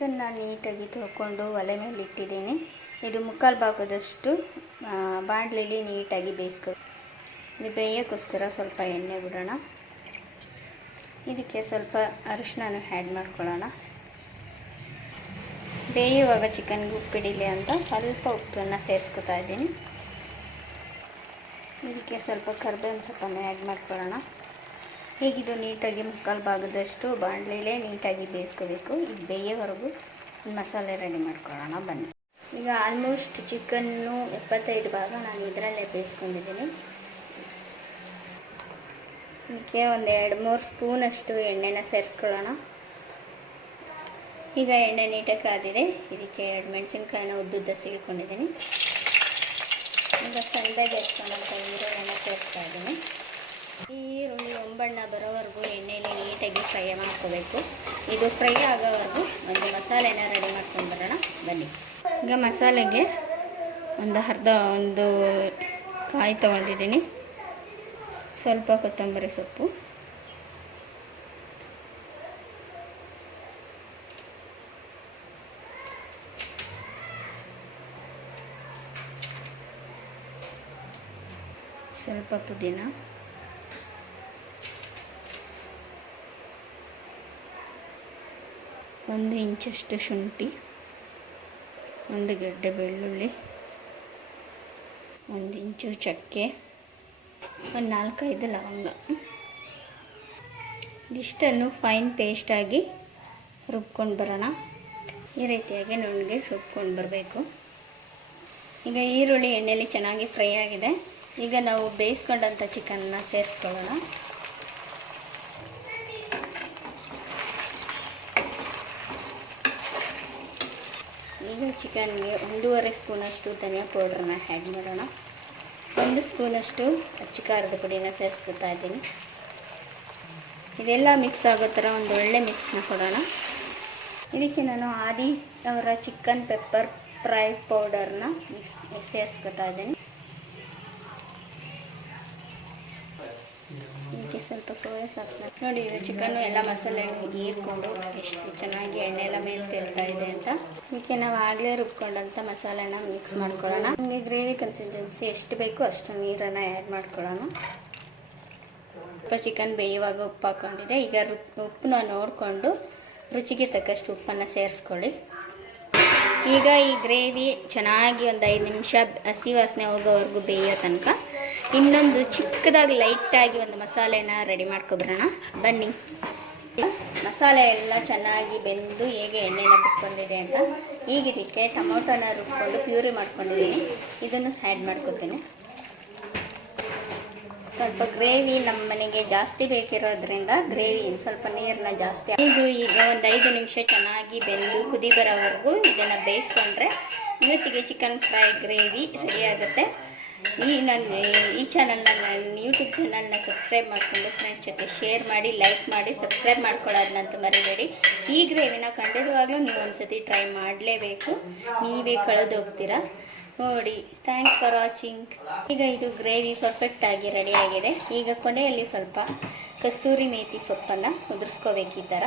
ಚಿಕನ್ನ ನೀಟಾಗಿ ತೊಳ್ಕೊಂಡು ಒಲೆ ಮೇಲೆ ಇಟ್ಟಿದ್ದೀನಿ. ಇದು ಮುಕ್ಕಾಲು ಭಾಗದಷ್ಟು ಬಾಣಲೆಯಲ್ಲಿ ನೀಟಾಗಿ ಬೇಯಿಸ್ಕೊ. ಇದು ಬೇಯೋಕ್ಕೋಸ್ಕರ ಸ್ವಲ್ಪ ಎಣ್ಣೆ ಬಿಡೋಣ. ಇದಕ್ಕೆ ಸ್ವಲ್ಪ ಅರಿಶಿನ ಆ್ಯಡ್ ಮಾಡ್ಕೊಳ್ಳೋಣ. ಬೇಯುವಾಗ ಚಿಕನ್ಗೆ ಉಪ್ಪಿಡಿಲಿ ಅಂತ ಸ್ವಲ್ಪ ಉಪ್ಪನ್ನು ಸೇರಿಸ್ಕೊತಾ ಇದ್ದೀನಿ. ಇದಕ್ಕೆ ಸ್ವಲ್ಪ ಕರಿಬೇವಿನ ಸೊಪ್ಪನ್ನು ಆ್ಯಡ್ ಮಾಡ್ಕೊಳ್ಳೋಣ. ಹೀಗಿದು ನೀಟಾಗಿ ಮುಕ್ಕಾಲು ಭಾಗದಷ್ಟು ಬಾಣಲೆಯಲ್ಲೇ ನೀಟಾಗಿ ಬೇಯಿಸ್ಕೋಬೇಕು. ಇದು ಬೇಯೋವರೆಗೂ ಮಸಾಲೆ ರೆಡಿ ಮಾಡ್ಕೊಳ್ಳೋಣ ಬನ್ನಿ. ಈಗ ಆಲ್ಮೋಸ್ಟ್ ಚಿಕನ್ನು 75 ಭಾಗ ನಾನು ಇದರಲ್ಲೇ ಬೇಯಿಸ್ಕೊಂಡಿದ್ದೀನಿ. ಇದಕ್ಕೆ ಒಂದು 2-3 ಸ್ಪೂನಷ್ಟು ಎಣ್ಣೆನ ಸೇರಿಸ್ಕೊಳ್ಳೋಣ. ಈಗ ಎಣ್ಣೆ ನೀಟಾಗಿ ಕಾದಿದೆ. ಇದಕ್ಕೆ 2 ಮೆಣಸಿನ್ಕಾಯಿನ ಉದ್ದುದ್ದ ಸೀಳ್ಕೊಂಡಿದ್ದೀನಿ. ಈಗ ಸಣ್ಣದಾಗಿ ಹಚ್ಕೊಂಡಂಥ ಈರುಳ್ಳಿನ ಸೇರಿಸ್ತಾ ಇದ್ದೀನಿ. ಈ ಈರುಳ್ಳಿ ಒಂಬಣ್ಣ ಬರೋವರೆಗೂ ಎಣ್ಣೆಯಲ್ಲಿ ನೀಟಾಗಿ ಫ್ರೈ ಮಾಡ್ಕೋಬೇಕು. ಇದು ಫ್ರೈ ಆಗೋವರೆಗೂ ಒಂದು ಮಸಾಲೆನ ರೆಡಿ ಮಾಡ್ಕೊಂಡು ಬರೋಣ ಬನ್ನಿ. ಈಗ ಮಸಾಲೆಗೆ ಒಂದು ಕಾಯಿ ತೊಗೊಂಡಿದ್ದೀನಿ, ಸ್ವಲ್ಪ ಕೊತ್ತಂಬರಿ ಸೊಪ್ಪು, ಸ್ವಲ್ಪ ಪುದೀನ, ಒಂದು ಇಂಚಷ್ಟು ಶುಂಠಿ, ಒಂದು ಗೆಡ್ಡೆ ಬೆಳ್ಳುಳ್ಳಿ, 1 ಇಂಚು ಚಕ್ಕೆ, ಒಂದು 4-5 ಲವಂಗ. ಇದಿಷ್ಟನ್ನು ಫೈನ್ ಪೇಸ್ಟಾಗಿ ರುಬ್ಕೊಂಡು ಬರೋಣ. ಈ ರೀತಿಯಾಗಿ ನುಣ್ಣಗೆ ರುಬ್ಕೊಂಡು ಬರಬೇಕು. ಈಗ ಈರುಳ್ಳಿ ಎಣ್ಣೆಯಲ್ಲಿ ಚೆನ್ನಾಗಿ ಫ್ರೈ ಆಗಿದೆ. ಈಗ ನಾವು ಬೇಯಿಸ್ಕೊಂಡಂಥ ಚಿಕನ್ನ ಸೇರಿಸ್ಕೊಳ್ಳೋಣ. ಈಗ ಚಿಕನ್ಗೆ 1.5 ಸ್ಪೂನಷ್ಟು ಧನಿಯಾ ಪೌಡ್ರನ್ನ ಆ್ಯಡ್ ಮಾಡೋಣ. 1 ಸ್ಪೂನಷ್ಟು ಅಚ್ಚ ಖಾರದ ಪುಡಿನ ಸೇರಿಸ್ಕೊತಾ ಇದ್ದೀನಿ. ಇದೆಲ್ಲ ಮಿಕ್ಸ್ ಆಗೋ ಥರ ಒಂದು ಒಳ್ಳೆ ಮಿಕ್ಸ್ನ ಕೊಡೋಣ. ಇದಕ್ಕೆ ನಾನು ಆದಿ ಅವರ ಚಿಕನ್ ಪೆಪ್ಪರ್ ಫ್ರೈ ಪೌಡರ್ನ ಸೇರಿಸ್ಕೊತಾ ಇದ್ದೀನಿ. ಇದಕ್ಕೆ ಸ್ವಲ್ಪ ಸೋಯಾ ಸಾಸ್ನ ನೋಡಿ. ಇದು ಚಿಕನ್ನು ಎಲ್ಲ ಮಸಾಲೆ ಹೀರ್ಕೊಂಡು ಎಷ್ಟು ಚೆನ್ನಾಗಿ ಎಣ್ಣೆ ಎಲ್ಲ ಮೇಲೆ ತೇಲ್ತಾ ಇದೆ ಅಂತ. ಇದಕ್ಕೆ ನಾವು ಆಗಲೇ ರುಬ್ಕೊಂಡಂಥ ಮಸಾಲೆನ ಮಿಕ್ಸ್ ಮಾಡ್ಕೊಳ್ಳೋಣ. ನಮಗೆ ಗ್ರೇವಿ ಕನ್ಸಿಸ್ಟೆನ್ಸಿ ಎಷ್ಟು ಬೇಕೋ ಅಷ್ಟು ನೀರನ್ನು ಆ್ಯಡ್ ಮಾಡ್ಕೊಳ್ಳೋಣ. ಸ್ವಲ್ಪ ಚಿಕನ್ ಬೇಯುವಾಗ ಉಪ್ಪು ಹಾಕ್ಕೊಂಡಿದೆ. ಈಗ ಉಪ್ಪನ್ನ ನೋಡಿಕೊಂಡು ರುಚಿಗೆ ತಕ್ಕಷ್ಟು ಉಪ್ಪನ್ನು ಸೇರಿಸ್ಕೊಳ್ಳಿ. ಈಗ ಈ ಗ್ರೇವಿ ಚೆನ್ನಾಗಿ ಒಂದು 5 ನಿಮಿಷ ಹಸಿ ವಾಸನೆ ಹೋಗೋವರೆಗೂ ಬೇಯೋ ತನಕ ಇನ್ನೊಂದು ಚಿಕ್ಕದಾಗಿ ಲೈಟಾಗಿ ಒಂದು ಮಸಾಲೆನ ರೆಡಿ ಮಾಡ್ಕೊಬರೋಣ ಬನ್ನಿ. ಮಸಾಲೆ ಎಲ್ಲ ಚೆನ್ನಾಗಿ ಬೆಂದು ಹೇಗೆ ಎಣ್ಣೆನ ಬಿಟ್ಕೊಂಡಿದೆ ಅಂತ. ಈಗ ಇದಕ್ಕೆ ಟೊಮೊಟೊನ ರುಬ್ಕೊಂಡು ಪ್ಯೂರಿ ಮಾಡ್ಕೊಂಡಿದ್ದೀನಿ. ಇದನ್ನು ಆ್ಯಡ್ ಮಾಡ್ಕೊತೀನಿ. ಸ್ವಲ್ಪ ಗ್ರೇವಿ ನಮ್ಮ ಮನೆಗೆ ಜಾಸ್ತಿ ಬೇಕಿರೋದ್ರಿಂದ ಗ್ರೇವಿ ಸ್ವಲ್ಪ ನೀರನ್ನ ಜಾಸ್ತಿ. ಈಗ ಒಂದು 5 ನಿಮಿಷ ಚೆನ್ನಾಗಿ ಬೆಂದು ಕುದಿ ಬರೋವರೆಗೂ ಇದನ್ನು ಬೇಯಿಸ್ಕೊಂಡ್ರೆ ಇವತ್ತಿಗೆ ಚಿಕನ್ ಫ್ರೈ ಗ್ರೇವಿ ರೆಡಿ ಆಗುತ್ತೆ. ಈ ಚಾನಲ್ನ ಯೂಟ್ಯೂಬ್ ಚಾನಲ್ನ ಸಬ್ಸ್ಕ್ರೈಬ್ ಮಾಡಿಕೊಂಡು ಫ್ರೆಂಡ್ಸ್ ಜೊತೆ ಶೇರ್ ಮಾಡಿ, ಲೈಕ್ ಮಾಡಿ, ಸಬ್ಸ್ಕ್ರೈಬ್ ಮಾಡ್ಕೊಳ್ಳೋದನ್ನಂತೂ ಮರಿಬೇಡಿ. ಈ ಗ್ರೇವಿನ ಖಂಡಿತವಾಗ್ಲೂ ನೀವು ಒಂದ್ಸತಿ ಟ್ರೈ ಮಾಡಲೇಬೇಕು. ನೀವೇ ಕಳೆದೋಗ್ತೀರಾ ನೋಡಿ. Thanks for watching. ಈಗ ಇದು ಗ್ರೇವಿ ಪರ್ಫೆಕ್ಟಾಗಿ ರೆಡಿಯಾಗಿದೆ. ಈಗ ಕೊನೆಯಲ್ಲಿ ಸ್ವಲ್ಪ ಕಸ್ತೂರಿ ಮೇಥಿ ಸೊಪ್ಪನ್ನು ಉದುರಿಸ್ಕೋಬೇಕು. ಈ ಥರ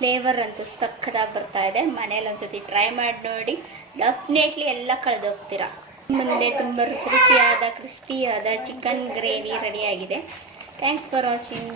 ಫ್ಲೇವರ್ ಅಂತೂ ಸಕ್ಕದಾಗಿ ಬರ್ತಾ ಇದೆ. ಮನೇಲಿ ಒಂದ್ಸತಿ ಟ್ರೈ ಮಾಡಿ ನೋಡಿ, ಡೆಫಿನೆಟ್ಲಿ ಎಲ್ಲ ಕಳೆದೋಗ್ತೀರಾ. ಮುಂದೆ ತುಂಬ ರುಚಿಯಾದ ಕ್ರಿಸ್ಪಿಯಾದ ಚಿಕನ್ ಗ್ರೇವಿ ರೆಡಿಯಾಗಿದೆ. Thanks for watching.